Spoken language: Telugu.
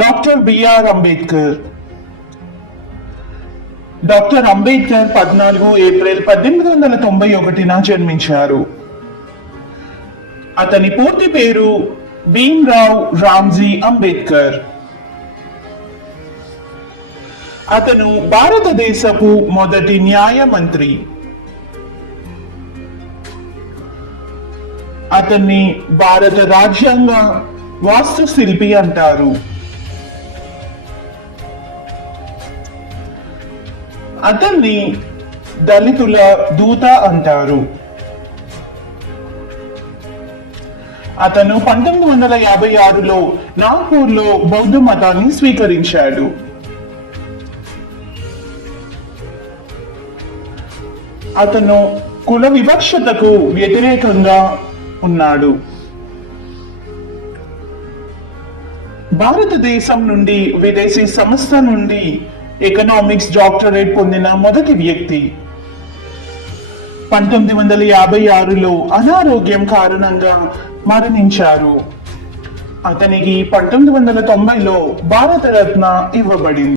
Doctor BR Ambedkar. Doctor Ambedkar 14 April 1891 జన్మించారు. అతని పూర్తి పేరు భీమ్రావ్ రామ్జీ అంబేద్కర్. అతను భారతదేశపు మొదటి న్యాయమంత్రి. అతన్ని భారత రాజ్యాంగ వాస్తుశిల్పి అంటారు. అతన్ని దళితుల దూత అంటారు. అతను 1956లో నాగ్పూర్లో బౌద్ధ మతాన్ని స్వీకరించాడు. అతను కుల వివక్షతకు వ్యతిరేకంగా ఉన్నాడు. భారతదేశం నుండి విదేశీ సంస్థ నుండి ఎకనామిక్స్ డాక్టరేట్ పొందిన మొదటి వ్యక్తి. 1956లో అనారోగ్యం కారణంగా మరణించారు. అతనికి 1990లో భారతరత్న ఇవ్వబడింది.